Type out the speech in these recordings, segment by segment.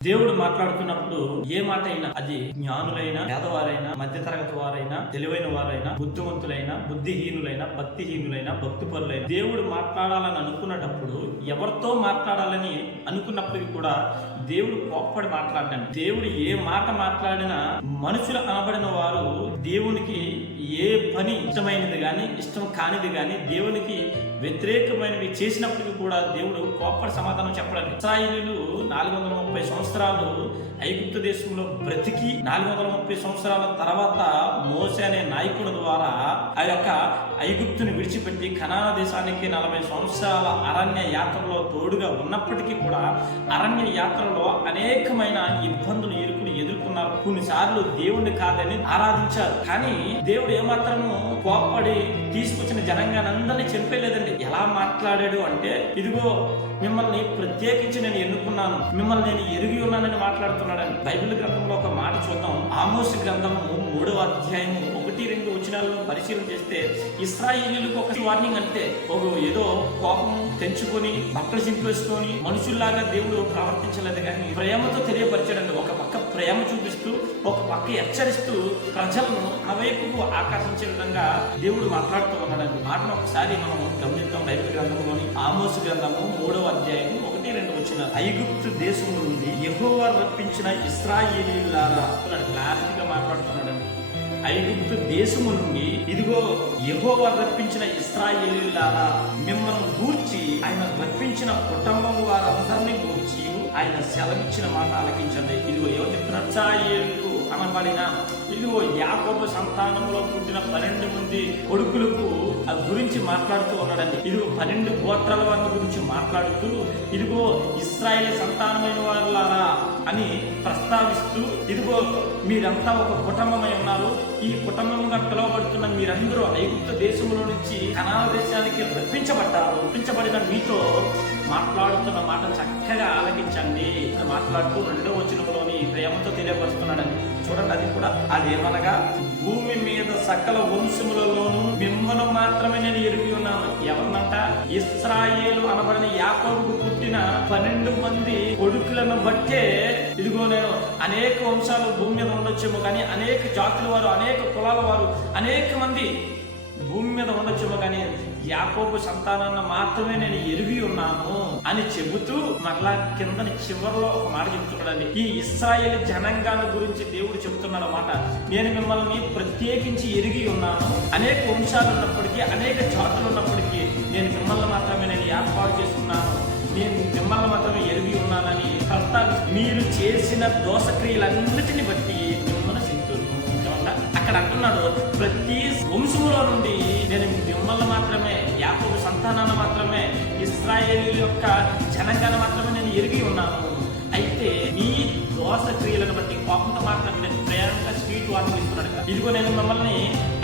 దేవుడు మాట్లాడుతున్నప్పుడు ఏ మాట అయినా అది జ్ఞానులైనా పేదవారైనా మధ్యతరగతి వారైనా తెలివైన వారైనా బుద్ధిమంతులైనా బుద్ధిహీనులైనా భక్తిహీనులైనా భక్తిపరులైన దేవుడు మాట్లాడాలని అనుకున్నటప్పుడు ఎవరితో మాట్లాడాలని అనుకున్నప్పటికీ కూడా దేవుడు కోప్పడి మాట్లాడాడు దేవుడు ఏ మాట మాట్లాడినా మనుషులు అనబడిన వారు దేవునికి ఏ పని ఇష్టమైనది కానీ ఇష్టం కానిది కానీ దేవునికి వ్యతిరేకమైనవి చేసినప్పటికీ కూడా దేవుడు కోప్పడి సమాధానం చెప్పడానికి. ఇస్రాయిలు నాలుగు వందల ముప్పై సంవత్సరాలు ఐగుప్తు దేశంలో బ్రతికి నాలుగు వందల ముప్పై సంవత్సరాల తర్వాత మోసే అనే నాయకుడు ద్వారా ఆ యొక్క ఐగుప్తుని విడిచిపెట్టి కనాన దేశానికి నలభై సంవత్సరాల అరణ్య యాత్రలో తోడుగా ఉన్నప్పటికీ కూడా అరణ్య జీవితంలో అనేకమైన ఇబ్బందులు ఇరుకులు ఎదుర్కొన్నారు. కొన్నిసార్లు దేవుణ్ణి కాదని ఆరాధించారు. కానీ దేవుడు ఏమాత్రము కోప్పడి తీసుకొచ్చిన జనంగానందరినీ చెప్పలేదండి ఎలా మాట్లాడాడు అంటే ఇదిగో మిమ్మల్ని ప్రత్యేకించి నేను ఎన్నుకున్నాను. మిమ్మల్ని నేను ఎరిగి ఉన్నానని మాట్లాడుతున్నాడని బైబిల్ గ్రంథంలో ఒక మాట చూద్దాం. ఆమోస్ గ్రంథము మూడవ అధ్యాయము ఒకటి రెండు వచనాలను పరిశీలన చేస్తే ఇస్రాయేలీలకు ఒక వార్నింగ్ అంటే ఒక ఏదో కోపం తెంచుకొని బట్టలు చింపేసుకొని మనుషుల్లాగా దేవుడు ప్రవర్తించలేదు కానీ ప్రేమతో తెలియపరచడండి. ఒక పక్క ప్రేమ చూపిస్తూ ఒక పక్క హెచ్చరిస్తూ ప్రజలను ఆ వైపుకు ఆకర్షించే విధంగా దేవుడు మాట్లాడుతూ ఉన్నాడు మాటను ఒకసారి మనం గమనిద్దాం. బైబిల్ గ్రంథంలోని ఆమోసు గ్రంథము మూడవ అధ్యాయం ఒకటి రెండు వచ్చిన ఐగుప్తు దేశం నుండి యెహోవా రప్పించిన ఇస్రాయేలీలారా క్లారిటీగా మాట్లాడుతున్నాడండి. ఐగుప్తు దేశము నుండి ఇదిగో యెహోవా రప్పించిన ఇస్రాయేలీలారా మిమ్మల్ని గూర్చి ఆయన రప్పించిన కుటుంబం వారందరినీ గూర్చి ఆయన సెలవిచ్చిన మాట ఆలకించండి. ఇదిగో ఎవరు చెప్తున్నారు? ఇస్రాయేలుకు ఇదిగో యాకోబు సంతానంలో పుట్టిన పన్నెండు మంది కొడుకులకు ఆ గురించి మాట్లాడుతూ ఉన్నాడండి. ఇదిగో పన్నెండు గోత్రాల వారి గురించి మాట్లాడుతూ ఇదిగో ఇస్రాయేల్ సంతానమైన వారులారా అని ప్రస్తావిస్తూ ఇదిగో మీరంతా ఒక కుటుంబమై ఉన్నారు. ఈ కుటుంబంగా పిలువబడుతున్న మీరందరూ ఐగుప్త దేశంలో నుంచి కనాల దేశానికి రప్పించబడ్డారు. రప్పించబడిన మీతో మాట్లాడుతున్న మాట చక్కగా ఆలకించండి మాట్లాడుతూ రెండో వచనంలోని ప్రేమతో తెలియపరుస్తున్నాడని చూడండి అది కూడా అదేమనగా భూమి మీద సకల వంశములలోనూ మిమ్మను మాత్రమే నేను ఎరిగి ఉన్నాను. ఎవరినంట? ఇస్రాయేలు అనబడిన యాకోబుకు పుట్టిన పన్నెండు మంది కొడుకులను బట్టే ఇదిగో నేను అనేక వంశాలు భూమి మీద ఉండొచ్చేమో కానీ అనేక జాతుల వారు అనేక కులాల వారు అనేక మంది భూమి మీద ఉండొచ్చేమో కానీ యాకోబు సంతానాన్ని మాత్రమే నేను ఎరిగి ఉన్నాను అని చెబుతూ మరలా కిందని చివరిలో ఒక మాట చెప్తున్నాడండి ఈ ఇస్రాయేల్ జనాంగాల గురించి దేవుడు చెబుతున్నాడు అన్నమాట నేను మిమ్మల్ని ప్రత్యేకించి ఎరిగి ఉన్నాను. అనేక వంశాలు ఉన్నప్పటికీ అనేక జాతులు ఉన్నప్పటికీ నేను మిమ్మల్ని మాత్రమే నేను ఏర్పాటు చేసుకున్నాను. నేను మిమ్మల్ని మాత్రమే ఎరిగి ఉన్నానని కర్త మీరు చేసిన దోషక్రియలన్నిటిని బట్టి మిమ్మల్ని చెప్తున్నాను అక్కడ అంటున్నాడు ప్రతి మిమ్మల్ని మాత్రమే యాకోబు సంతానాన్ని మాత్రమే ఇస్రాయేల్ యొక్క జనంగాన్ని మాత్రమే నేను ఎరిగి ఉన్నాను. అయితే మీ దోష క్రియలను బట్టి కోపంతో మాత్రమే నేను ప్రేమగా స్వీట్ వార్తలు ఇస్తున్నాడు ఇదిగో నేను మిమ్మల్ని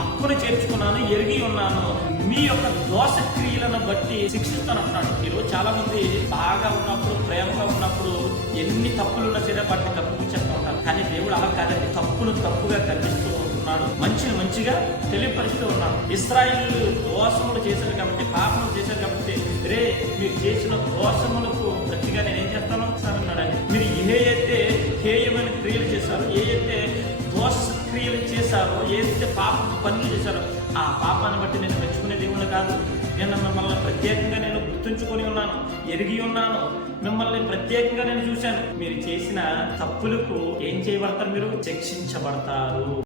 అప్పును చేర్చుకున్నాను ఎరిగి ఉన్నాను. మీ యొక్క దోష క్రియలను బట్టి శిక్షిస్తాను అంటున్నాడు ఈరోజు చాలా మంది బాగా ఉన్నప్పుడు ప్రేమగా ఉన్నప్పుడు ఎన్ని తప్పులున్నా సరే వాటిని తప్పు చెప్తూ ఉంటారు. కానీ దేవుడు అలా కాదండి. తప్పును తప్పుగా కనిపిస్తుంది. ఉంటున్నాడు మంచిని మంచిగా తెలియపరుస్తూ ఉన్నాడు ఇస్రాయిల్ దోషములు చేశారు కాబట్టి పాపములు చేశారు కాబట్టి రే మీరు చేసిన దోషములకు ప్రతిగా నేను ఏం చేస్తాను అన్నాడండి. మీరు ఏ అయితే హేయమైన క్రియలు చేశారు ఏ అయితే దోష క్రియలు చేశారో ఏదైతే పాప పనులు చేశారో ఆ పాపాన్ని బట్టి నేను మెచ్చుకునే దేవుని కాదు. నేను మిమ్మల్ని ప్రత్యేకంగా నేను గుర్తుంచుకొని ఉన్నాను ఎరిగి ఉన్నాను. మిమ్మల్ని ప్రత్యేకంగా నేను చూశాను. మీరు చేసిన తప్పులకు ఏం చేయబడతారు మీరు? శిక్షించబడతారు.